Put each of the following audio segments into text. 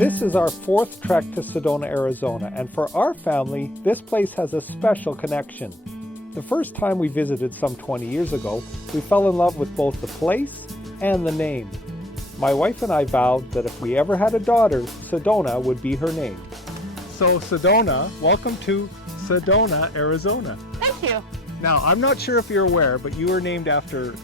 This is our fourth trek to Sedona, Arizona, and for our family, this place has a special connection. The first time we visited some 20 years ago, we fell in love with both the place and the name. My wife and I vowed that if we ever had a daughter, Sedona would be her name. So Sedona, welcome to Sedona, Arizona. Thank you. Now, I'm not sure if you're aware, but you were named after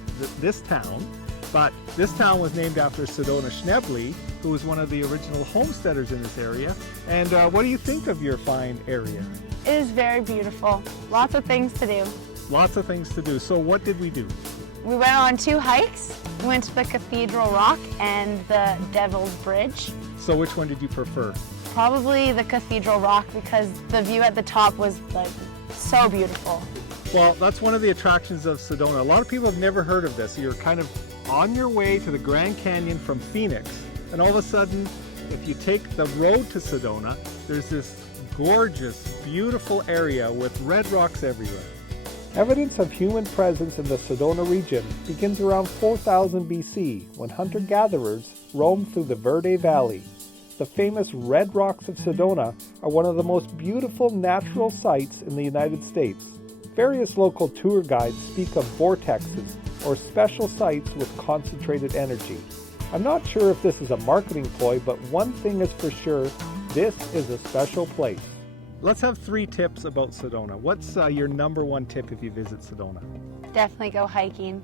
this town, but this town was named after Sedona Schnebley, who was one of the original homesteaders in this area. And what do you think of your fine area? It is very beautiful. Lots of things to do. Lots of things to do. So what did we do? We went on 2 hikes. We went to the Cathedral Rock and the Devil's Bridge. So which one did you prefer? Probably the Cathedral Rock because the view at the top was like so beautiful. Well, that's one of the attractions of Sedona. A lot of people have never heard of this. You're kind of on your way to the Grand Canyon from Phoenix, and all of a sudden, if you take the road to Sedona, there's this gorgeous, beautiful area with red rocks everywhere. Evidence of human presence in the Sedona region begins around 4000 BC when hunter-gatherers roamed through the Verde Valley. The famous red rocks of Sedona are one of the most beautiful natural sights in the United States. Various local tour guides speak of vortexes or special sites with concentrated energy. I'm not sure if this is a marketing ploy, but one thing is for sure, this is a special place. Let's have 3 tips about Sedona. What's your number 1 tip if you visit Sedona? Definitely go hiking.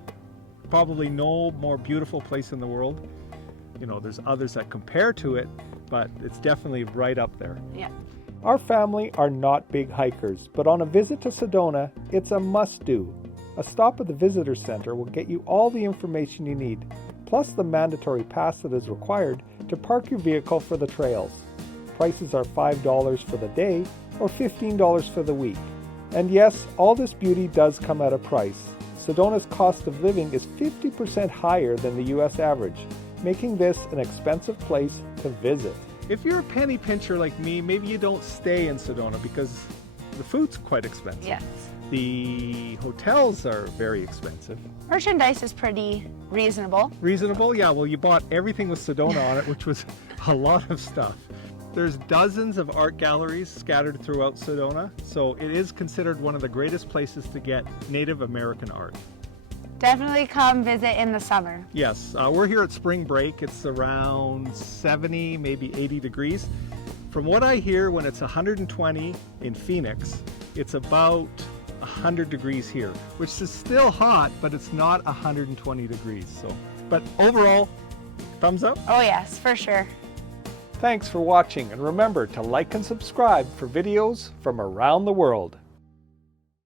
Probably no more beautiful place in the world. You know, there's others that compare to it, but it's definitely right up there. Yeah. Our family are not big hikers, but on a visit to Sedona, it's a must-do. A stop at the visitor center will get you all the information you need, plus the mandatory pass that is required to park your vehicle for the trails. Prices are $5 for the day or $15 for the week. And yes, all this beauty does come at a price. Sedona's cost of living is 50% higher than the US average, making this an expensive place to visit. If you're a penny pincher like me, maybe you don't stay in Sedona because the food's quite expensive. Yes. The hotels are very expensive. Merchandise is pretty reasonable. Reasonable? Yeah, well, you bought everything with Sedona on it, which was a lot of stuff. There's dozens of art galleries scattered throughout Sedona, so it is considered one of the greatest places to get Native American art. Definitely come visit in the summer. Yes, we're here at spring break. It's around 70, maybe 80 degrees. From what I hear, when it's 120 in Phoenix, it's about 100 degrees here, which is still hot, but it's not 120 degrees. So, but overall, thumbs up? Oh yes, for sure. Thanks for watching, and remember to like and subscribe for videos from around the world.